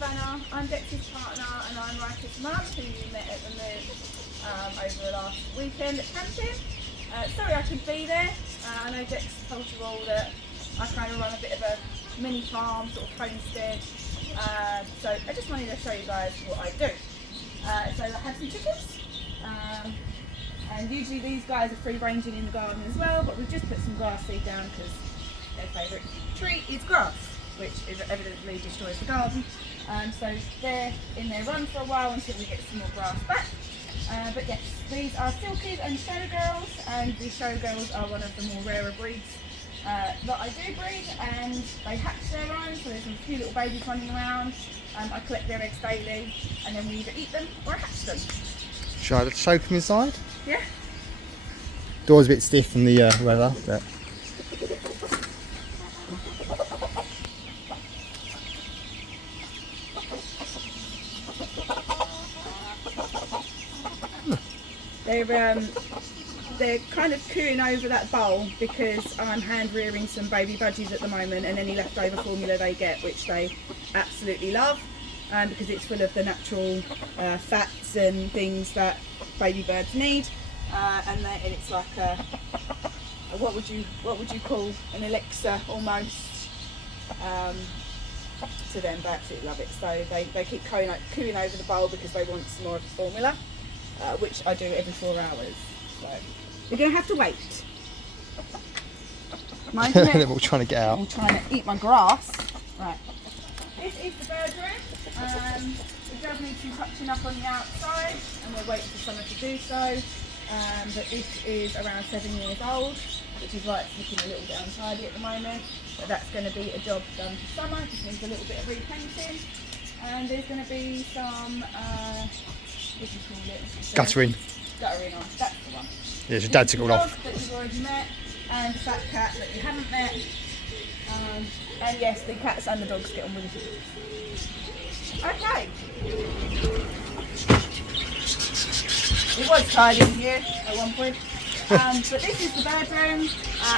Savannah. I'm Dex's partner and I'm Ryker's mum, who you met at the move over the last weekend at camping. Sorry I couldn't be there. I know Dex told you all that I kind of run a bit of a mini farm, sort of homestead. So I just wanted to show you guys what I do. So I have some chickens. And usually these guys are free ranging in the garden as well, but we've just put some grass seed down because their favourite tree is grass, which is evidently destroys the garden. So they're in their run for a while until we get some more grass back. But yes, these are silkies and showgirls, and the showgirls are one of the more rarer breeds that I do breed, and they hatch their own, so there's a few little babies running around. I collect their eggs daily, and then we either eat them or hatch them. Shall I show them inside? Yeah. Door's a bit stiff from the weather, but... They're kind of cooing over that bowl because I'm hand rearing some baby budgies at the moment, and any leftover formula they get, which they absolutely love, because it's full of the natural fats and things that baby birds need, and it's like a what would you call an elixir almost to them. They absolutely love it, so they keep cooing over the bowl because they want some more of the formula, which I do every 4 hours. So you're going to have to wait. They're all trying to get out. I'm trying to eat my grass. Right. This is the bird room. It does need some touching up on the outside, and we're waiting for someone to do so. But this is around 7 years old, which is why it's looking a little bit untidy at the moment. But that's going to be a job done for summer. Just needs a little bit of repainting. And there's going to be some, what do you call it? Guttering. Guttering on. That's the one. Yeah, your dad took it all off. That you've already met, and the fat cat that you haven't met. And yes, the cats and the dogs get on with it. Okay. It was tidy in here at one point. But this is the bedroom,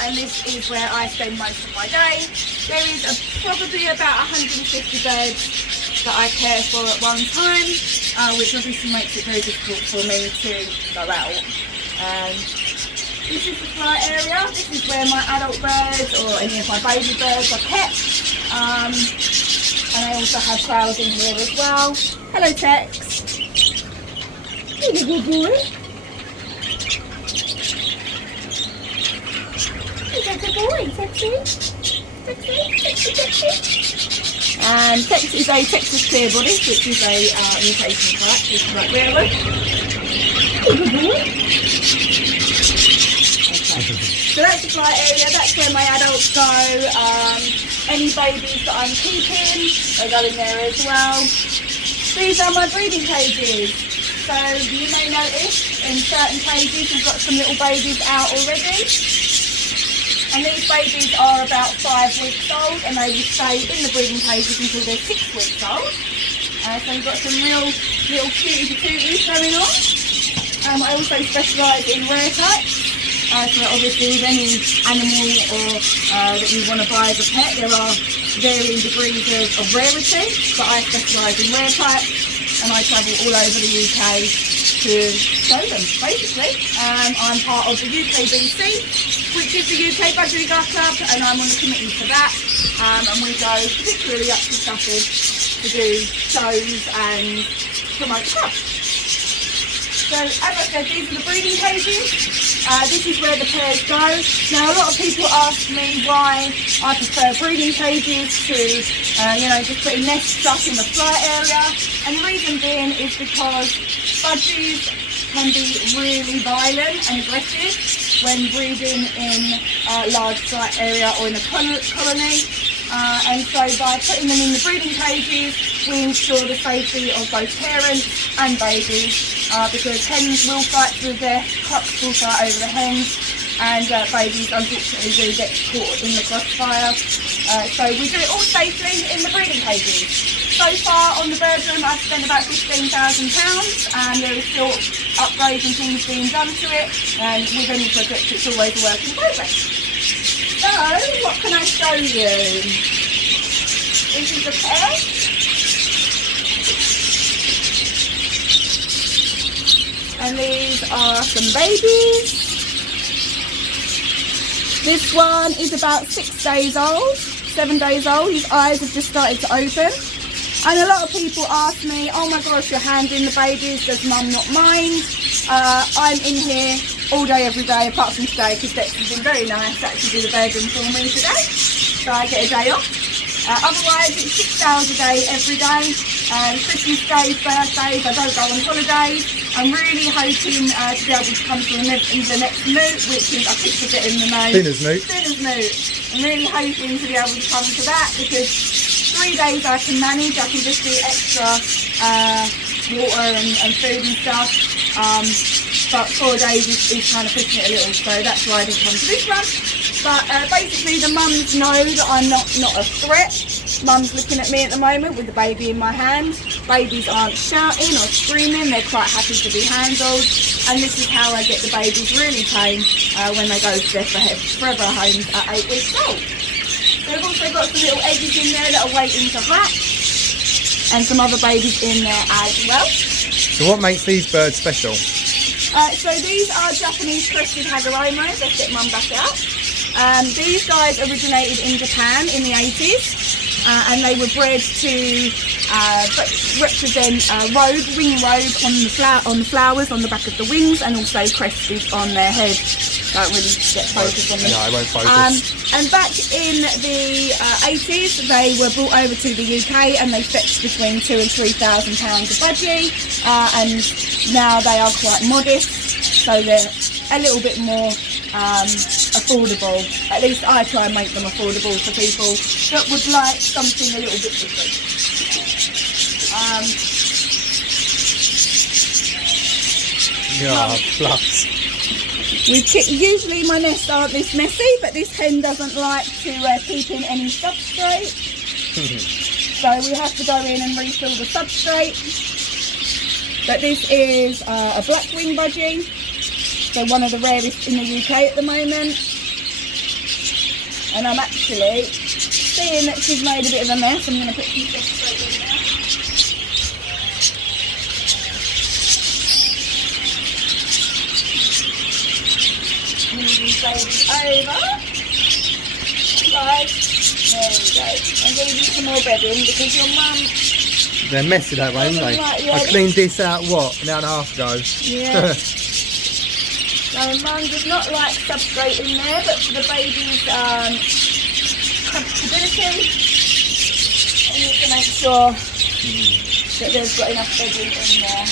and this is where I spend most of my day. There is probably about 150 birds that I care for at one time, which obviously makes it very difficult for me to go out. This is the flight area. This is where my adult birds or any of my baby birds are kept. And I also have crows in here as well. Hello, Tex. You're a good boy. You're a good boy, Texie. Texie. And Tex is a Texas clear body, which is a mutation type. It's right there, look. You're a good boy. So that's the flight area, that's where my adults go. Any babies that I'm keeping, they go in there as well. These are my breeding cages. So you may notice in certain cages we've got some little babies out already. And these babies are about 5 weeks old, and they will stay in the breeding cages until they're 6 weeks old. So we've got some real little cutie patooties going on. I also specialise in rare types. So obviously with any animal or that you want to buy as a pet, there are varying degrees of rarity, but I specialise in rare types, and I travel all over the UK to show them, basically. I'm part of the UKBC, which is the UK Budgerigar Club, and I'm on the committee for that, and we go particularly up to Suffolk to do shows and promote the club. So as I said, these are the breeding cages. This is where the pairs go. Now a lot of people ask me why I prefer breeding cages to, just putting nests up in the flight area. And the reason being is because budgies can be really violent and aggressive when breeding in a large flight area or in a colony. And so by putting them in the breeding cages, we ensure the safety of both parents and babies, because hens will fight with their cocks, will fight over the hens, and babies unfortunately do get caught in the crossfire. So we do it all safely in the breeding cages. So far on the bird room I've spent about £15,000, and there is still upgrades and things being done to it, and with any project it's always a work in progress. So, what can I show you? This is a pair. And these are some babies. This one is about 6 days old, 7 days old. His eyes have just started to open. And a lot of people ask me, oh my gosh, you're handling the babies, does mum not mind? I'm in here all day, every day, apart from today, because Dexter's been very nice to actually do the bedroom for me today. So I get a day off. Otherwise, it's 6 hours a day, every day. Christmas days, birthdays, I don't go on holidays. I'm really hoping to be able to come to the next moot, which is, I keep forgetting the name. Dinner's moot. Dinner's moot. I'm really hoping to be able to come to that, because 3 days I can manage. I can just do extra water and food and stuff. But 4 days is kind of pushing it a little, so that's why I didn't come to this one. But basically the mums know that I'm not a threat. Mum's looking at me at the moment with the baby in my hand. Babies aren't shouting or screaming, they're quite happy to be handled. And this is how I get the babies really tame when they go to their forever homes at 8 weeks old. So I've also got some little eggs in there that are waiting to hatch, and some other babies in there as well. So what makes these birds special? So these are Japanese crested hagoromas. Let's get mum back out. These guys originated in Japan in the 80s. And they were bred to represent wing robe on the flowers on the back of the wings, and also crested on their head. Don't really get focused on them. No, I won't focus. And back in the 80s, they were brought over to the UK, and they fetched between £2,000 and £3,000 a budgie. And now they are quite modest, so they're a little bit more affordable. At least I try and make them affordable for people that would like something a little bit different. Fluffs. Usually my nests aren't this messy, but this hen doesn't like to keep in any substrate. So we have to go in and refill the substrate. But this is a black wing budgie. So one of the rarest in the UK at the moment. And I'm actually seeing that she's made a bit of a mess. I'm going to put some substrate in there. Move these babies over. Right. There we go. I'm going to do some more bedding because your mum... They're messy that way, aren't they? Like, yeah, I cleaned this out, what, an hour and a half ago? Yeah. So mum does not like substrate in there, but for the baby's comfortability, I need to make sure that there's got enough bedding in there.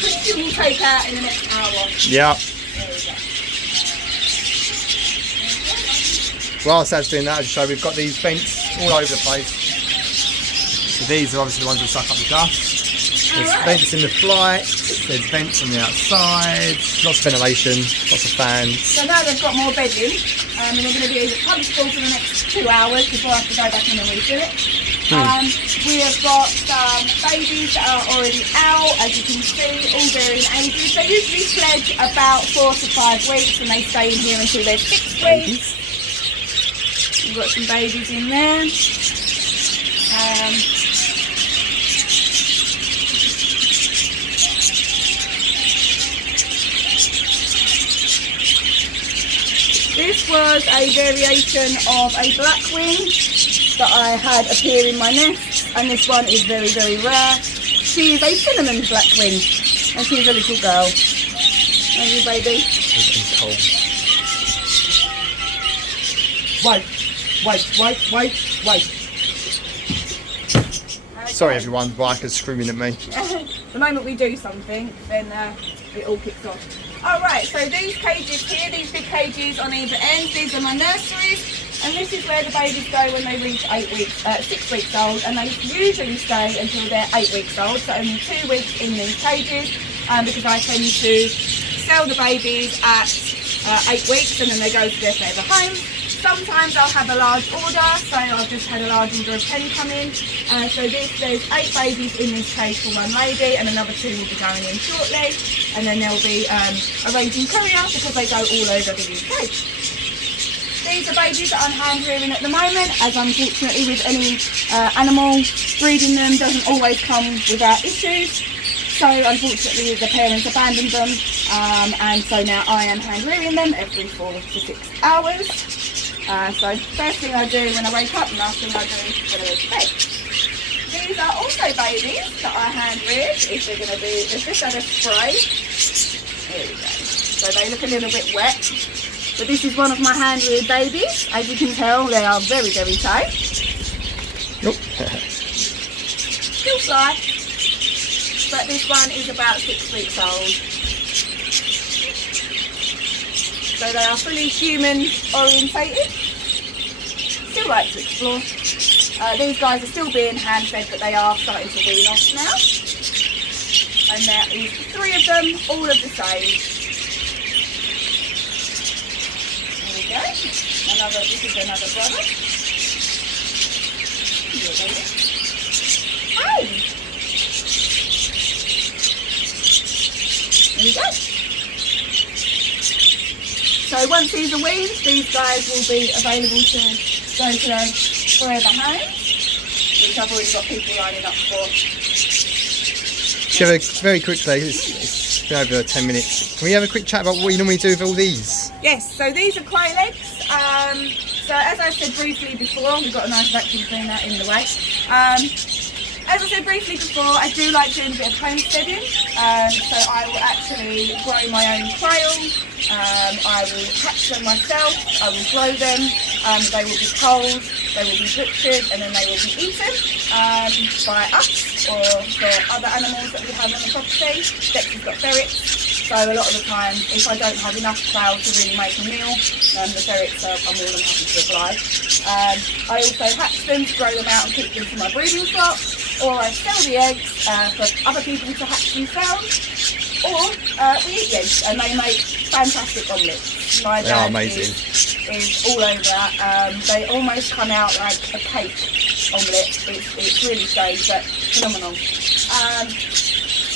Which you will take out in the next hour. Yeah. There we go. Whilst that's doing that, I'll show we've got these vents all over the place. So these are obviously the ones that suck up the dust. There's vents in the flight, there's vents on the outside, lots of ventilation, lots of fans. So now they've got more bedding, and they're going to be comfortable for the next 2 hours before I have to go back in and refill it. We have got some babies that are already out, as you can see, all varying ages. They usually sledge about 4 to 5 weeks, and they stay in here until they're 6 weeks. We've got some babies in there. This was a variation of a black wing that I had appear in my nest, and this one is very, very rare. She is a cinnamon black wing, and she's a little girl. Thank you, baby. Wait. Sorry everyone, Riker's screaming at me. The moment we do something, then it all kicks off. Alright, so these cages here, these big cages on either end, these are my nurseries, and this is where the babies go when they reach 6 weeks old, and they usually stay until they're 8 weeks old, so only 2 weeks in these cages, because I tend to sell the babies at 8 weeks and then they go to their favourite homes. Sometimes I'll have a large order, so I've just had a large order of 10 come in. So there's 8 babies in this cage for one lady, and another 2 will be going in shortly. And then they'll be arranging courier because they go all over the UK. These are babies that I'm hand rearing at the moment, as unfortunately with any animal, breeding them doesn't always come without issues. So unfortunately the parents abandoned them, and so now I am hand rearing them every 4 to 6 hours. So first thing I do when I wake up, and last thing I do when I go to bed. These are also babies that I hand reared. If they're going to be, they've just had a spray. There we go. So they look a little bit wet. But this is one of my hand reared babies. As you can tell, they are very, very tame. Nope. Still fly. But this one is about 6 weeks old. So they are fully human orientated. Still like to explore. These guys are still being hand fed, but they are starting to wean off now. And there is 3 of them, all of the same. There we go. This is another brother. Here, baby. Hey! There we go. So once these are weaned, these guys will be available to go to their forever homes, which I've already got people lining up for. Very quickly, it's been over 10 minutes. Can we have a quick chat about what you normally do with all these? Yes, so these are quail eggs. So as I said briefly before, we've got a nice vacuum cleaner in the way. As I said briefly before, I do like doing a bit of homesteading. So I will actually grow my own quail. I will hatch them myself. I will grow them. They will be cold. They will be butchered, and then they will be eaten by us or for other animals that we have on the property. Dexter's got ferrets. So a lot of the time, if I don't have enough quail to really make a meal, the ferrets are more than happy to oblige. I also hatch them to grow them out and keep them for my breeding stock, or I sell the eggs for other people to hatch themselves, or we eat the eggs and they make fantastic omelettes. My They are dad amazing. is all over that. They almost come out like a cake omelette. It's really strange but phenomenal.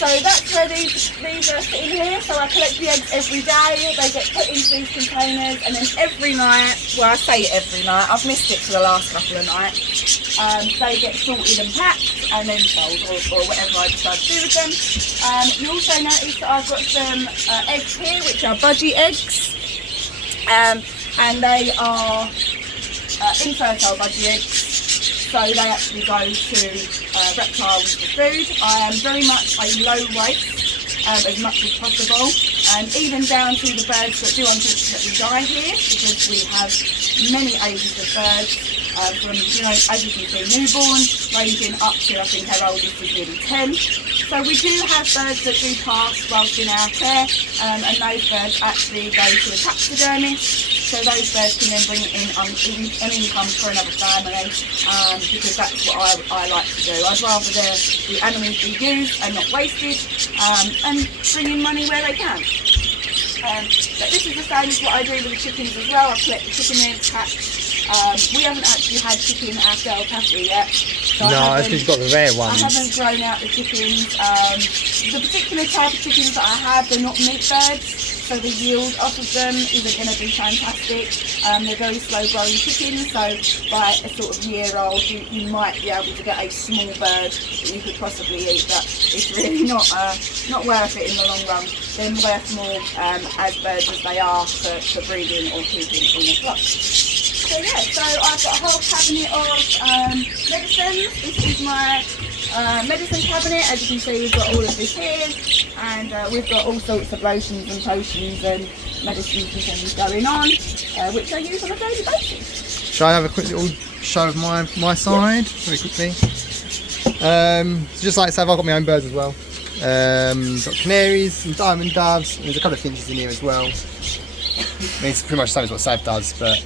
So that's where these are sitting here. So I collect the eggs every day. They get put into these containers, and then every night, well I say every night, I've missed it for the last couple of nights, they get sorted and packed and then sold, or whatever I decide to do with them. You also notice that I've got some eggs here, which are budgie eggs, and they are infertile budgie eggs. So they actually go to reptiles for food. I am very much a low waste as much as possible, and even down to the birds that do unfortunately die here, because we have many ages of birds, from, as you can see, newborn, ranging up to, I think our oldest is nearly 10. So we do have birds that do pass whilst in our care, and those birds actually go to a taxidermist. So those birds can then bring in an income for another family, because that's what I like to do. I'd rather the animals be used and not wasted, and bring in money where they can. But this is the same as what I do with the chickens as well. I collect the chicken eggs, hatch. We haven't actually had chicken ourselves, have we, yet? So No, it's because you've got the rare ones. I haven't grown out the chickens. The particular type of chickens that I have, they're not meat birds, so the yield off of them isn't going to be fantastic. They're very slow growing chickens, so by a sort of year old you might be able to get a small bird that you could possibly eat, but it's really not worth it in the long run. They're worth more as birds as they are for breeding or keeping in a flock. So yeah, so I've got a whole cabinet of medicines. This is my medicine cabinet. As you can see, we've got all of this here, and we've got all sorts of lotions and potions and medicines and things going on, which I use on a daily basis. Shall I have a quick little show of my side, very quickly? Just like I said, I've got my own birds as well. Got canaries, some diamond doves, and there's a couple of finches in here as well. I mean, it's pretty much the same as what Sav does, but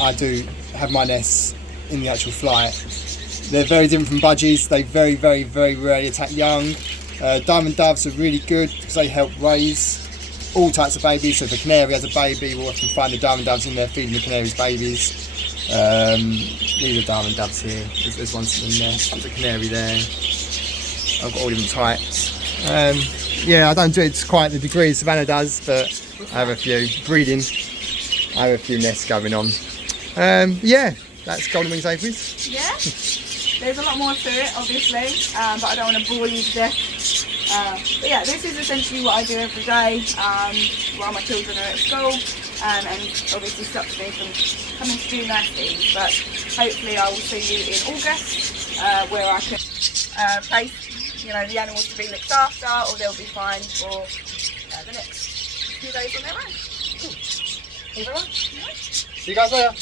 I do have my nests in the actual flight. They're very different from budgies. They very, very, very rarely attack young. Diamond doves are really good because they help raise all types of babies. So if a canary has a baby, we'll often find the diamond doves in there feeding the canary's babies. These are diamond doves here. There's one in there. There's a canary there. I've got all different types. Yeah, I don't do it to quite the degree Savannah does, but I have a few breeding. I have a few nests going on. Yeah, that's Golden Wings Aviaries. Yeah, there's a lot more to it, obviously, but I don't want to bore you to death. But yeah, this is essentially what I do every day while my children are at school, and obviously stops me from coming to do nice things. But hopefully I will see you in August, where I can place, the animals to be looked after, or they'll be fine for the next few days on their own. Cool. Thank you very much. See you guys later.